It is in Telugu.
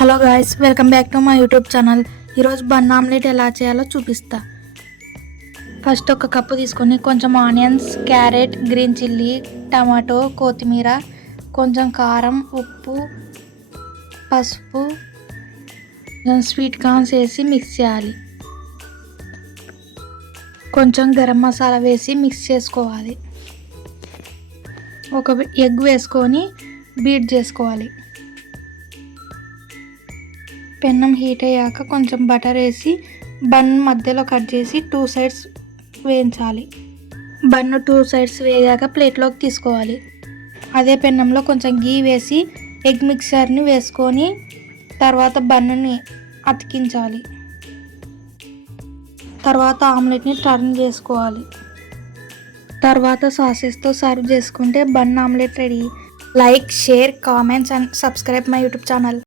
Hello guys, welcome back to my YouTube channel. ఈరోజు బన్ ఆమ్లెట్ ఎలా చేయాలో చూపిస్తా. ఫస్ట్ ఒక కప్పు తీసుకొని కొంచెం onions, carrot, green chilli, tomato, కొత్తిమీర, కొంచెం కారం, ఉప్పు, పసుపు, స్వీట్ కార్న్స్ వేసి మిక్స్ చేయాలి. కొంచెం గరం మసాలా వేసి మిక్స్ చేసుకోవాలి. ఒక ఎగ్ వేసుకొని బీట్ చేసుకోవాలి. పెన్నం హీట్ అయ్యాక కొంచెం బటర్ వేసి బన్ మధ్యలో కట్ చేసి 2 సైడ్స్ వేయించాలి. బన్ను 2 సైడ్స్ వేగాక ప్లేట్లోకి తీసుకోవాలి. అదే పెన్నంలో కొంచెం గీ వేసి ఎగ్ మిక్చర్ని వేసుకొని తర్వాత బన్నుని అతికించాలి. తర్వాత ఆమ్లెట్ని టర్న్ చేసుకోవాలి. తర్వాత సాసెస్తో సర్వ్ చేసుకుంటే bun omelette ready. Like, share, comments and subscribe my YouTube channel.